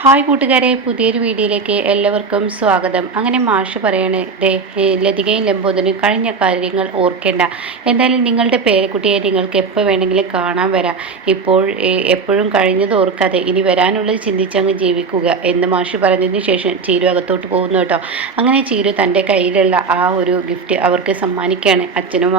Hi കൂട്ടുകാരെ പുതിയൊരു വീഡിയോയിലേക്ക് എല്ലാവർക്കും സ്വാഗതം. അങ്ങനെ മാഷ് പറയണേ ദേ ലതികയും ലംബോദനും കഴിഞ്ഞ കാര്യങ്ങൾ ഓർക്കേണ്ട. എന്തായാലും നിങ്ങളുടെ പേരക്കുട്ടിയെ നിങ്ങൾക്ക് എപ്പോൾ വേണമെങ്കിലും കാണാൻ വരാം. ഇപ്പോൾ എപ്പോഴും കഴിഞ്ഞത് ഓർക്കാതെ ഇനി വരാനുള്ളത് ചിന്തിച്ചങ്ങ് ജീവിക്കുക എന്ന് മാഷ് പറഞ്ഞതിന് ശേഷം ചീരു അകത്തോട്ട് പോകുന്നു കേട്ടോ. അങ്ങനെ ചീരു തന്റെ കയ്യിലുള്ള ആ ഒരു ഗിഫ്റ്റ് അവർക്ക് സമ്മാനിക്കുകയാണ്. അച്ഛനും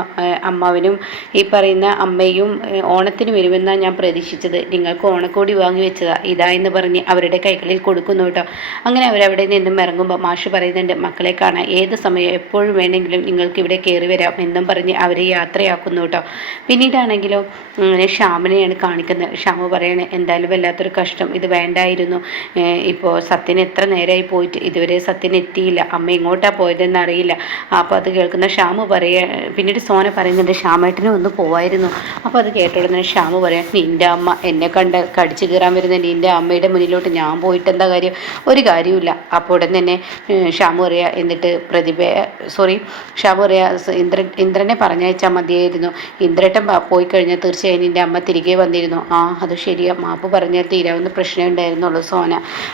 അമ്മാവനും ഈ പറയുന്ന അമ്മയും ഓണത്തിന് വരുമെന്നാണ് ഞാൻ പ്രതീക്ഷിച്ചത്. നിങ്ങൾക്ക് ഓണക്കോടി വാങ്ങി വെച്ചതാ. ഇതാ എന്ന് പറഞ്ഞ് അവരുടെ കൈകളിൽ കൊടുക്കുന്നു കേട്ടോ. അങ്ങനെ അവരവിടെ നിന്നും ഇറങ്ങുമ്പോൾ മാഷ് പറയുന്നുണ്ട് മക്കളെ കാണാൻ ഏത് സമയം എപ്പോഴും വേണമെങ്കിലും നിങ്ങൾക്ക് ഇവിടെ കയറി വരാം എന്നും പറഞ്ഞ് അവരെ യാത്രയാക്കുന്നു കേട്ടോ. പിന്നീടാണെങ്കിലോ ശ്യാമിനെയാണ് കാണിക്കുന്നത്. ശ്യാമ പറയണേ എന്തായാലും വല്ലാത്തൊരു കഷ്ടം. ഇത് വേണ്ടായിരുന്നു. ഇപ്പോൾ സത്യന് എത്ര നേരമായി പോയിട്ട് ഇതുവരെ സത്യൻ എത്തിയില്ല. അമ്മ ഇങ്ങോട്ടാണ് പോയതെന്ന് അറിയില്ല. അപ്പോൾ അത് കേൾക്കുന്ന ശ്യാമു പറയുക പിന്നീട് സോന പറയുന്നുണ്ട് ശ്യാമേട്ടനും ഒന്ന് പോവായിരുന്നു. അപ്പോൾ അത് കേട്ട ഉടനെ ശ്യാമു പറയാം നിന്റെ അമ്മ എന്നെ കണ്ട് കടിച്ചു കയറാൻ വരുന്ന നിന്റെ അമ്മയുടെ മുന്നിലോട്ട് ഞാൻ പോയിട്ട് എന്താ കാര്യം? ഒരു കാര്യമില്ല അപ്പോൾ ഉടൻ തന്നെ ഷാമു പറയുക എന്നിട്ട് പ്രതിഭ സോറി ഷാമു പറയുക ഇന്ദ്രൻ ഇന്ദ്രനെ പറഞ്ഞയച്ചാൽ മതിയായിരുന്നു. ഇന്ദ്രട്ടൻ പോയി കഴിഞ്ഞാൽ തീർച്ചയായും എന്റെ അമ്മ തിരികെ വന്നിരുന്നു. ആ അത് ശരിയാ. മാപ്പ് പറഞ്ഞാൽ തീരാവുന്ന പ്രശ്നം ഉണ്ടായിരുന്നുള്ളൂ സോന.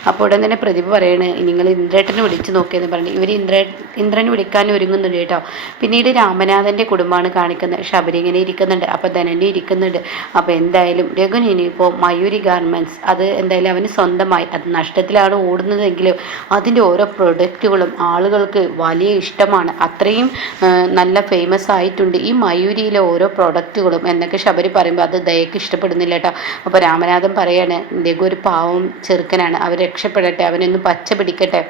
അപ്പോൾ ഉടൻ തന്നെ പ്രതിഭ പറയണേ നിങ്ങൾ ഇന്ദ്രേട്ടനെ വിളിച്ചു നോക്കിയെന്ന് പറഞ്ഞു ഇവർ ഇന്ദ്ര ഇന്ദ്രനെ വിളിക്കാൻ ഒരുങ്ങുന്നുണ്ട് കേട്ടോ. പിന്നീട് രാമനാഥന്റെ കുടുംബമാണ് കാണിക്കുന്നത്. ശബരി ഇങ്ങനെ ഇരിക്കുന്നുണ്ട്. അപ്പോൾ ധനന്റെ ഇരിക്കുന്നുണ്ട്. അപ്പോൾ എന്തായാലും രഘുൻ ഇനിയിപ്പോൾ മയൂരി ഗാർമെന്റ്സ് അത് എന്തായാലും അവന് സ്വന്തമായി. നഷ്ടത്തിലാണ് ഓടുന്നതെങ്കിലും അതിന്റെ ഓരോ പ്രൊഡക്റ്റുകളും ആളുകൾക്ക് വലിയ ഇഷ്ടമാണ്. അത്രയും നല്ല ഫേമസ് ആയിട്ടുണ്ട് ഈ മയൂരിയിലെ ഓരോ പ്രൊഡക്റ്റുകളും എന്നൊക്കെ ശബരി പറയുമ്പോൾ അത് ദയക്ക് ഇഷ്ടപ്പെടുന്നില്ല കേട്ടോ. അപ്പോൾ രാമനാഥൻ പറയാണ് ഇദ്ദേഹം ഒരു പാവം ചെറുക്കനാണ് അവർ രക്ഷപ്പെടട്ടെ അവനൊന്ന് പച്ച പിടിക്കട്ടെ.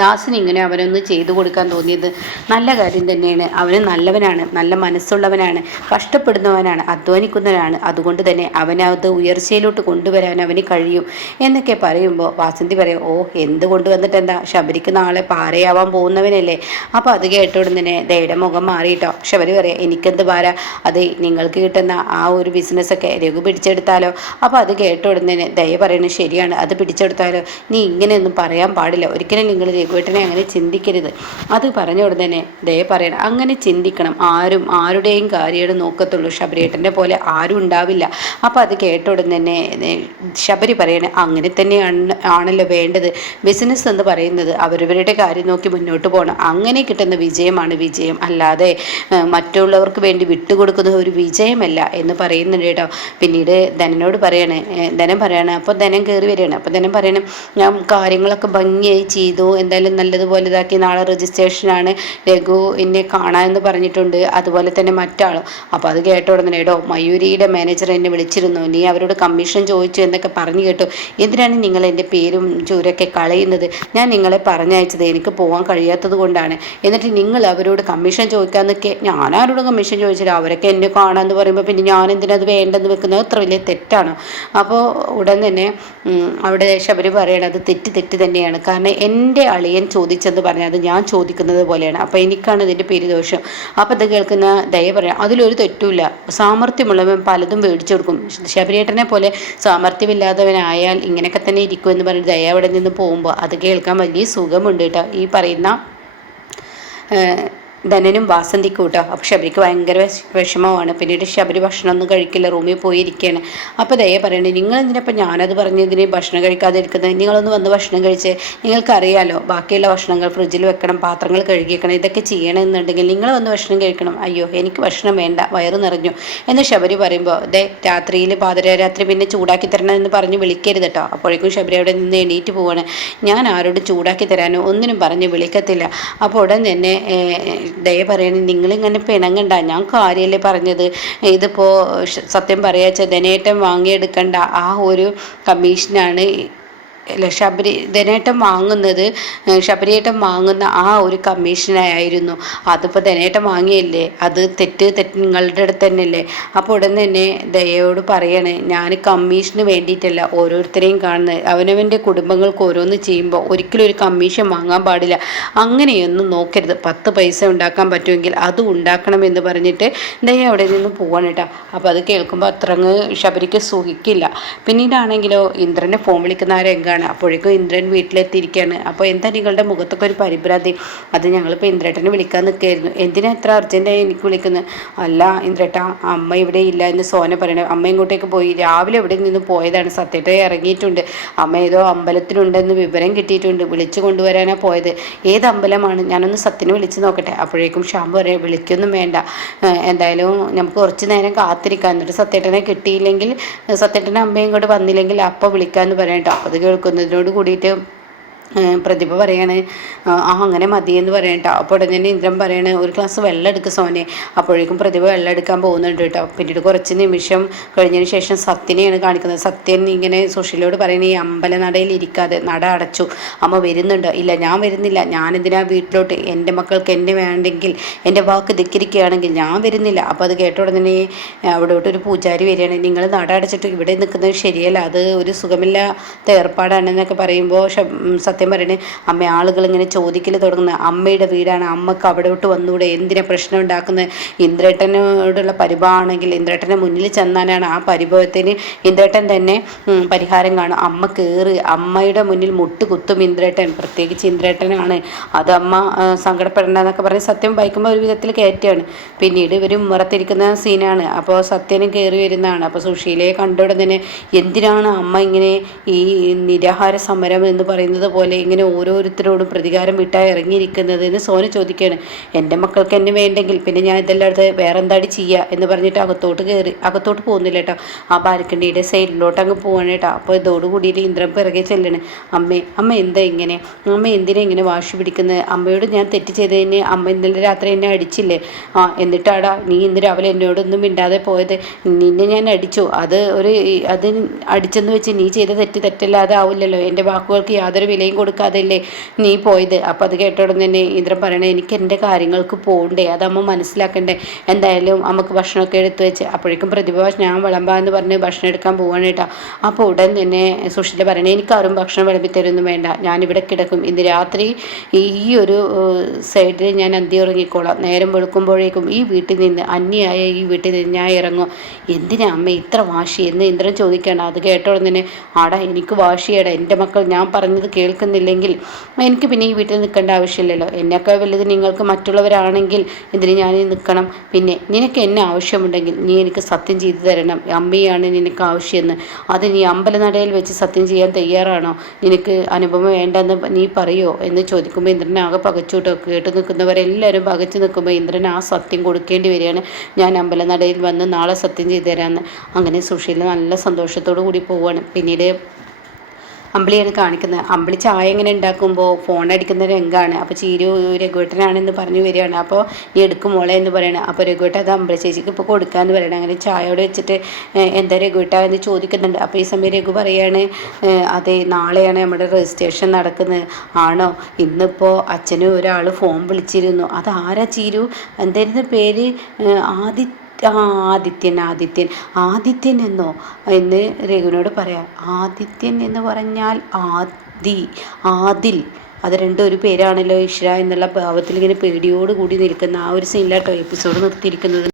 ദാസിന് ഇങ്ങനെ അവനൊന്ന് ചെയ്തു കൊടുക്കാൻ തോന്നിയത് നല്ല കാര്യം തന്നെയാണ്. അവന് നല്ലവനാണ് നല്ല മനസ്സുള്ളവനാണ് കഷ്ടപ്പെടുന്നവനാണ് അധ്വാനിക്കുന്നവനാണ്. അതുകൊണ്ട് തന്നെ അവനത് ഉയർച്ചയിലോട്ട് കൊണ്ടുവരാൻ അവന് കഴിയും എന്നൊക്കെ പറയുമ്പോൾ വാസന്തി പറയും ഓ എന്ത് കൊണ്ടുവന്നിട്ട് എന്താ? ശബരിക്ക് നാളെ പാരയാവാൻ പോകുന്നവനല്ലേ? അപ്പോൾ അത് കേട്ടോടും തന്നെ ദയുടെ മുഖം മാറിയിട്ടോ. ശബരി പറയാം എനിക്കെന്ത് പാര? അത് നിങ്ങൾക്ക് കിട്ടുന്ന ആ ഒരു ബിസിനസ്സൊക്കെ രഘു പിടിച്ചെടുത്താലോ? അപ്പോൾ അത് കേട്ടോടും തന്നെ ദയ പറയുന്നത് ശരിയാണ് അത് പിടിച്ചെടുത്താലോ? നീ ഇങ്ങനെയൊന്നും പറയാൻ പാടില്ല. ഒരിക്കലും നിങ്ങൾ രഘുവേട്ടനെ അങ്ങനെ ചിന്തിക്കരുത്. അത് പറഞ്ഞ ഉടനെ ദയ പറയണം. അങ്ങനെ ചിന്തിക്കണം. ആരും ആരുടെയും കാര്യം നോക്കത്തുള്ളൂ. ശബരിയേട്ടന്റെ പോലെ ആരും ഉണ്ടാവില്ല. അപ്പോൾ അത് കേട്ട ഉടനെ ശബരി പറയണേ അങ്ങനെ തന്നെയാണ് ആണല്ലോ വേണ്ടത്. ബിസിനസ് എന്ന് പറയുന്നത് അവരവരുടെ കാര്യം നോക്കി മുന്നോട്ട് പോകണം അങ്ങനെ കിട്ടുന്ന വിജയമാണ് വിജയം. അല്ലാതെ മറ്റുള്ളവർക്ക് വേണ്ടി വിട്ടുകൊടുക്കുന്ന ഒരു വിജയമല്ല എന്ന് പറയുന്നുണ്ട് കേട്ടോ. പിന്നീട് ധനനോട് പറയണേ ധനം പറയണേ അപ്പോൾ ധനം കയറി വരികയാണ്. അപ്പോൾ ധനം പറയണം ഞാൻ കാര്യങ്ങളൊക്കെ ഭംഗിയായി ചെയ്തു എന്തായാലും നല്ലതുപോലെ ഇതാക്കി നാളെ രജിസ്ട്രേഷനാണ് രഘു എന്നെ കാണാമെന്ന് പറഞ്ഞിട്ടുണ്ട്. അതുപോലെ തന്നെ മറ്റാളും. അപ്പോൾ അത് കേട്ട ഉടനെ എടോ മയൂരിയുടെ മാനേജർ എന്നെ വിളിച്ചിരുന്നു. നീ അവരോട് കമ്മീഷൻ ചോദിച്ചു എന്നൊക്കെ പറഞ്ഞു കേട്ടു. എന്തിനാണ് നിങ്ങൾ എന്റെ പേരും ചൂരൊക്കെ കളയുന്നത്? ഞാൻ നിങ്ങളെ പറഞ്ഞയച്ചത് എനിക്ക് പോകാൻ കഴിയാത്തത് കൊണ്ടാണ്. എന്നിട്ട് നിങ്ങൾ അവരോട് കമ്മീഷൻ ചോദിക്കാന്നൊക്കെ ഞാൻ ആരോട് കമ്മീഷൻ ചോദിച്ചില്ല? അവരൊക്കെ എന്നെ കാണാമെന്ന് പറയുമ്പോൾ പിന്നെ ഞാൻ എന്തിനത് വേണ്ടെന്ന് വെക്കുന്നത്? അത്ര വലിയ തെറ്റാണ്? അപ്പോൾ ഉടൻ തന്നെ അവിടെ ശബരി പറയണത് തെറ്റ് തെറ്റ് തന്നെയാണ്. കാരണം എന്റെ അളിയൻ ചോദിച്ചെന്ന് പറഞ്ഞത് ഞാൻ ചോദിക്കുന്നത് പോലെയാണ്. അപ്പോൾ എനിക്കാണ് ഇതിന്റെ പേര് ദോഷം. അപ്പോൾ അത് കേൾക്കുന്ന ദയ പറയാം. അതിലൊരു തെറ്റുമില്ല. സാമർഥ്യമുള്ളവൻ പലതും മേടിച്ചു കൊടുക്കും. ശബരിയേട്ടനെ പോലെ സാമർഥ്യമില്ലാത്തവനായാൽ ഇങ്ങനെയൊക്കെ തന്നെ ഇരിക്കുമെന്ന് പറഞ്ഞ് ദയ അവിടെ നിന്ന് പോകുമ്പോൾ അത് കേൾക്കാൻ വലിയ സുഖമുണ്ട് കേട്ടോ. ഈ പറയുന്ന ധനനും വാസന്തിക്കും കേട്ടോ അപ്പോൾ ശബരിക്ക് ഭയങ്കര വിഷമമാണ്. പിന്നീട് ശബരി ഭക്ഷണമൊന്നും കഴിക്കില്ല. റൂമിൽ പോയിരിക്കുകയാണ് അപ്പോൾ ദയ പറയണേ നിങ്ങൾ എന്തിനപ്പോൾ ഞാനത് പറഞ്ഞതിന് ഭക്ഷണം കഴിക്കാതിരിക്കുന്നത്? നിങ്ങളൊന്ന് വന്ന് ഭക്ഷണം കഴിച്ച് നിങ്ങൾക്കറിയാലോ ബാക്കിയുള്ള ഭക്ഷണങ്ങൾ ഫ്രിഡ്ജിൽ വെക്കണം പാത്രങ്ങൾ കഴുകിക്കണം ഇതൊക്കെ ചെയ്യണമെന്നുണ്ടെങ്കിൽ നിങ്ങൾ വന്ന് ഭക്ഷണം കഴിക്കണം. അയ്യോ എനിക്ക് ഭക്ഷണം വേണ്ട വയറ് നിറഞ്ഞു. എന്ന് ശബരി പറയുമ്പോൾ ദേ രാത്രിയിൽ പാതിരാരാത്രി പിന്നെ ചൂടാക്കി തരണം എന്ന് പറഞ്ഞ് വിളിക്കരുത് കേട്ടോ അപ്പോഴേക്കും ശബരി അവിടെ നിന്ന് എണീറ്റ് പോവാണ്. ഞാൻ ആരോടും ചൂടാക്കി തരാനോ ഒന്നിനും പറഞ്ഞ് വിളിക്കത്തില്ല. അപ്പോൾ ഉടൻ തന്നെ ദയ പറയണേ നിങ്ങളിങ്ങനെ പിണങ്ങണ്ട. ഞാൻ കാര്യമല്ലേ പറഞ്ഞത്? ഇതിപ്പോൾ സത്യം പറയാച്ച ധനേറ്റം വാങ്ങിയെടുക്കേണ്ട. ആ ഒരു കമ്മീഷനാണ് അല്ല ശബരി ധനേട്ടം വാങ്ങുന്നത് ശബരിയേട്ടം വാങ്ങുന്ന ആ ഒരു കമ്മീഷനായിരുന്നു. അതിപ്പോൾ ധനേട്ടം വാങ്ങിയല്ലേ? അത് തെറ്റ് തെറ്റ് നിങ്ങളുടെ അടുത്ത് തന്നെയല്ലേ? അപ്പോൾ ഉടൻ തന്നെ ദയയോട് പറയണേ ഞാൻ കമ്മീഷന് വേണ്ടിയിട്ടല്ല ഓരോരുത്തരെയും കാണുന്നത്. അവനവന്റെ കുടുംബങ്ങൾക്ക് ഓരോന്ന് ചെയ്യുമ്പോൾ ഒരിക്കലും ഒരു കമ്മീഷൻ വാങ്ങാൻ പാടില്ല. അങ്ങനെയൊന്നും നോക്കരുത്. പത്ത് പൈസ ഉണ്ടാക്കാൻ പറ്റുമെങ്കിൽ അത് ഉണ്ടാക്കണമെന്ന് പറഞ്ഞിട്ട് ദയ അവിടെ നിന്ന് പോവാണ് കേട്ടോ. അപ്പോൾ അത് കേൾക്കുമ്പോൾ അത്രങ്ങ് ശബരിക്ക് സുഖിക്കില്ല. പിന്നീടാണെങ്കിലോ ഇന്ദ്രനെ ഫോൺ വിളിക്കുന്ന ആ ഭാഗമാണ് അപ്പോഴേക്കും ഇന്ദ്രൻ വീട്ടിലെത്തിയിരിക്കുകയാണ്. അപ്പോൾ എന്താ നിങ്ങളുടെ മുഖത്തൊക്കെ ഒരു പരിഭ്രാന്തി? അത് ഞങ്ങളിപ്പോൾ ഇന്ദ്രേട്ടനെ വിളിക്കാൻ നിൽക്കുകയായിരുന്നു. എന്തിനാ എത്ര അർജന്റായി എനിക്ക് വിളിക്കുന്നത്? അല്ല ഇന്ദ്രേട്ട അമ്മ ഇവിടെ ഇല്ല എന്ന് സോന പറയണേ. അമ്മ ഇങ്ങോട്ടേക്ക് പോയി. രാവിലെ ഇവിടെ നിന്ന് പോയതാണ്. സത്യത്തെ ഇറങ്ങിയിട്ടുണ്ട്. അമ്മ ഏതോ അമ്പലത്തിലുണ്ടെന്ന് വിവരം കിട്ടിയിട്ടുണ്ട്. വിളിച്ചു കൊണ്ടുവരാനാണ് പോയത്. ഏത് അമ്പലമാണ്? ഞാനൊന്ന് സത്യനെ വിളിച്ച് നോക്കട്ടെ. അപ്പോഴേക്കും ഷാമ്പു പറയാം വിളിക്കൊന്നും വേണ്ട. എന്തായാലും നമുക്ക് കുറച്ച് നേരം കാത്തിരിക്കാം. എന്നിട്ട് സത്യേട്ടനെ കിട്ടിയില്ലെങ്കിൽ സത്യേട്ടന്റെ അമ്മയും ഇങ്ങോട്ട് വന്നില്ലെങ്കിൽ അപ്പോൾ വിളിക്കാമെന്ന് പറയട്ടോ അത് കേൾക്കുന്നതിനോട് കൂടിയിട്ട് പ്രതിഭ പറയാണ് ആ അങ്ങനെ മതിയെന്ന് പറയണ്ട അപ്പോൾ ഉടനെ ഇന്ദ്രൻ പറയാണ് ഒരു ഗ്ലാസ് വെള്ളം എടുക്ക് സോനെ. അപ്പോഴേക്കും പ്രതിഭ വെള്ളം എടുക്കാൻ പോകുന്നുണ്ട് കേട്ടോ പിന്നീട് കുറച്ച് നിമിഷം കഴിഞ്ഞതിന് ശേഷം സത്യനെയാണ് കാണിക്കുന്നത്. സത്യൻ ഇങ്ങനെ സുഷിലോട് പറയുന്നത് ഈ അമ്പലനടയിൽ ഇരിക്കാതെ നട അടച്ചു. അമ്മ വരുന്നുണ്ട്. ഇല്ല ഞാൻ വരുന്നില്ല. ഞാൻ എന്തിനാ വീട്ടിലോട്ട്? എന്റെ മക്കൾക്ക് എന്നെ വേണ്ടെങ്കിൽ എന്റെ വാക്ക് ധിക്കരിക്കുകയാണെങ്കിൽ ഞാൻ വരുന്നില്ല. അപ്പോൾ അത് കേട്ട ഉടനെ അവിടോട്ട് ഒരു പൂജാരി വരികയാണ്. നിങ്ങൾ നട അടച്ചിട്ട് ഇവിടെ നിൽക്കുന്നത് ശരിയല്ല. അത് ഒരു സുഖമില്ലാത്ത ഏർപ്പാടാണെന്നൊക്കെ പറയുമ്പോൾ സത്യം സത്യം പറയണേ അമ്മ ആളുകൾ ഇങ്ങനെ ചോദിക്കൽ തുടങ്ങുന്നത് അമ്മയുടെ വീടാണ് അമ്മയ്ക്ക് അവിടോട്ട് വന്നുകൂടെ എന്തിനാ പ്രശ്നം ഉണ്ടാക്കുന്നത്? ഇന്ദ്രേട്ടനോടുള്ള പരിഭവമാണെങ്കിൽ ഇന്ദ്രേട്ടന്റെ മുന്നിൽ ചെന്നാനാണ് ആ പരിഭവത്തിന് ഇന്ദ്രേട്ടൻ തന്നെ പരിഹാരം കാണും അമ്മ കയറി അമ്മയുടെ മുന്നിൽ മുട്ട് കുത്തും ഇന്ദ്രേട്ടൻ. പ്രത്യേകിച്ച് ഇന്ദ്രേട്ടനാണ്. അത് അമ്മ സങ്കടപ്പെടേണ്ടെന്നൊക്കെ പറഞ്ഞ് സത്യം വായിക്കുമ്പോൾ ഒരു വിധത്തിൽ കയറ്റുകയാണ്. പിന്നീട് ഇവർ മുറത്തിരിക്കുന്ന സീനാണ്. അപ്പോൾ സത്യനും കയറി വരുന്നതാണ്. അപ്പോൾ സുശീലയെ തന്നെ എന്തിനാണ് അമ്മ ഇങ്ങനെ ഈ നിരാഹാര സമരം എന്ന് പറയുന്നത് പോലെ പോലെ ഇങ്ങനെ ഓരോരുത്തരോടും പ്രതികാരം വിട്ടാ ഇറങ്ങിയിരിക്കുന്നത് എന്ന് സോന ചോദിക്കുകയാണ്. എന്റെ മക്കൾക്ക് എന്നെ വേണ്ടെങ്കിൽ പിന്നെ ഞാൻ ഇതെല്ലാം അടുത്ത് വേറെ എന്താടി ചെയ്യുക എന്ന് പറഞ്ഞിട്ട് അകത്തോട്ട് കയറി അകത്തോട്ട് പോകുന്നില്ല കേട്ടോ. ആ ബാൽക്കണിയുടെ സൈഡിലോട്ട് അങ്ങ് പോവാണ് കേട്ടോ. അപ്പോൾ ഇതോട് കൂടിയിട്ട് ഇന്ദ്രൻ പിറകെ ചെല്ലണ്. അമ്മേ അമ്മ എന്താ ഇങ്ങനെ? അമ്മ എന്തിനാ ഇങ്ങനെ വാശി പിടിക്കുന്നത് അമ്മയോട് ഞാൻ തെറ്റ് ചെയ്തതിന് അമ്മ ഇന്നലെ രാത്രി എന്നെ അടിച്ചില്ലേ? ആ എന്നിട്ടാടാ നീ ഇന്ന് രാവിലെ എന്നോടൊന്നും മിണ്ടാതെ പോയത്. നിന്നെ ഞാൻ അടിച്ചു. അത് ഒരു അത് അടിച്ചെന്ന് വെച്ച് നീ ചെയ്ത തെറ്റ് തെറ്റല്ലാതെ ആവില്ലല്ലോ. എന്റെ വാക്കുകൾക്ക് യാതൊരു വിലയും കൊടുക്കാതല്ലേ നീ പോയത്? അപ്പോൾ അത് കേട്ടോടെ തന്നെ ഇന്ദ്രൻ പറയണേ എനിക്ക് എന്റെ കാര്യങ്ങൾക്ക് പോകണ്ടേ അതമ്മ മനസ്സിലാക്കണ്ടേ. എന്തായാലും നമുക്ക് ഭക്ഷണമൊക്കെ എടുത്തു വെച്ച് അപ്പോഴേക്കും പ്രതിഭ ഞാൻ വിളമ്പാ എന്ന് പറഞ്ഞ് ഭക്ഷണം എടുക്കാൻ പോവാണ് കേട്ടോ. അപ്പോൾ ഉടൻ തന്നെ സുഷില പറയണേ എനിക്കാരും ഭക്ഷണം വിളമ്പിത്തരൊന്നും തരുന്നു വേണ്ട. ഞാനിവിടെ കിടക്കും. ഇന്ന് രാത്രി ഈ ഒരു സൈഡിൽ ഞാൻ അന്തി ഉറങ്ങിക്കോളാം. നേരം വെളുക്കുമ്പോഴേക്കും ഈ വീട്ടിൽ നിന്ന് അന്യായ ഈ വീട്ടിൽ നിന്ന് ഞാൻ ഇറങ്ങും. എന്തിനാ അമ്മ ഇത്ര വാശി? എന്ന് ഇന്ദ്രൻ ചോദിക്കണം അത് കേട്ടോടെ തന്നെ ആടാ എനിക്ക് വാശിയാടാ. എന്റെ മക്കൾ ഞാൻ പറഞ്ഞത് കേൾക്കുന്ന നിൽക്കുന്നില്ലെങ്കിൽ എനിക്ക് പിന്നെ ഈ വീട്ടിൽ നിൽക്കേണ്ട ആവശ്യമില്ലല്ലോ. എന്നെയൊക്കെ വലുത് നിങ്ങൾക്ക് മറ്റുള്ളവരാണെങ്കിൽ എന്തിന് ഞാൻ നിൽക്കണം. പിന്നെ നിനക്ക് എന്നെ ആവശ്യമുണ്ടെങ്കിൽ നീ എനിക്ക് സത്യം ചെയ്തു തരണം. അമ്മയാണ് നിനക്ക് ആവശ്യമെന്ന്. അത് നീ അമ്പലനടയിൽ വെച്ച് സത്യം ചെയ്യാൻ തയ്യാറാണോ? നിനക്ക് അനുഭവം വേണ്ടെന്ന് നീ പറയോ? എന്ന് ചോദിക്കുമ്പോൾ ഇന്ദ്രൻ ആകെ പകച്ചോട്ടോ കേട്ട് നിൽക്കുന്നവരെല്ലാവരും പകച്ചു നിൽക്കുമ്പോൾ ഇന്ദ്രൻ ആ സത്യം കൊടുക്കേണ്ടി വരികയാണ്. ഞാൻ അമ്പലനടയിൽ വന്ന് നാളെ സത്യം ചെയ്തു തരാമെന്ന്. അങ്ങനെ സുശീല നല്ല സന്തോഷത്തോടു കൂടി പോവുകയാണ്. പിന്നീട് അമ്പിളിയാണ് കാണിക്കുന്നത്. അമ്പിളി ചായ എങ്ങനെ ഉണ്ടാക്കുമ്പോൾ ഫോൺ അടിക്കുന്ന രംഗമാണ് അപ്പോൾ ചീരു രഘുവേട്ടനാണെന്ന് പറഞ്ഞു വരികയാണ്. അപ്പോൾ നീ എടുക്കും മോളെ എന്ന് പറയണം. അപ്പോൾ രഘുവേട്ട അത് അമ്പിളി ചേച്ചിക്ക് ഇപ്പോൾ കൊടുക്കാമെന്ന് പറയണം. അങ്ങനെ ചായയോടെ വെച്ചിട്ട് എന്താ രഘുവേട്ട എന്ന് ചോദിക്കുന്നുണ്ട്. അപ്പോൾ ഈ സമയം രഘു പറയാണ് അതെ നാളെയാണ് നമ്മുടെ രജിസ്ട്രേഷൻ നടക്കുന്നത്. ആണോ? ഇന്നിപ്പോൾ അച്ഛനും ഒരാൾ ഫോൺ വിളിച്ചിരുന്നു. അത് ആരാ ചീരു? എന്തായിരുന്നു പേര്? ആദിത്യ ആദിത്യൻ ആദിത്യൻ. ആദിത്യൻ എന്നോ? എന്ന് രഘുവിനോട് പറയാം. ആദിത്യൻ എന്ന് പറഞ്ഞാൽ ആദി ആദിൽ. അത് രണ്ടും ഒരു പേരാണല്ലോ ഈശ്വര എന്നുള്ള ഭാവത്തിൽ ഇങ്ങനെ പേടിയോട് കൂടി നിൽക്കുന്ന ആ ഒരു സീനിലാട്ടോ എപ്പിസോഡ് നിർത്തിയിരിക്കുന്നത്.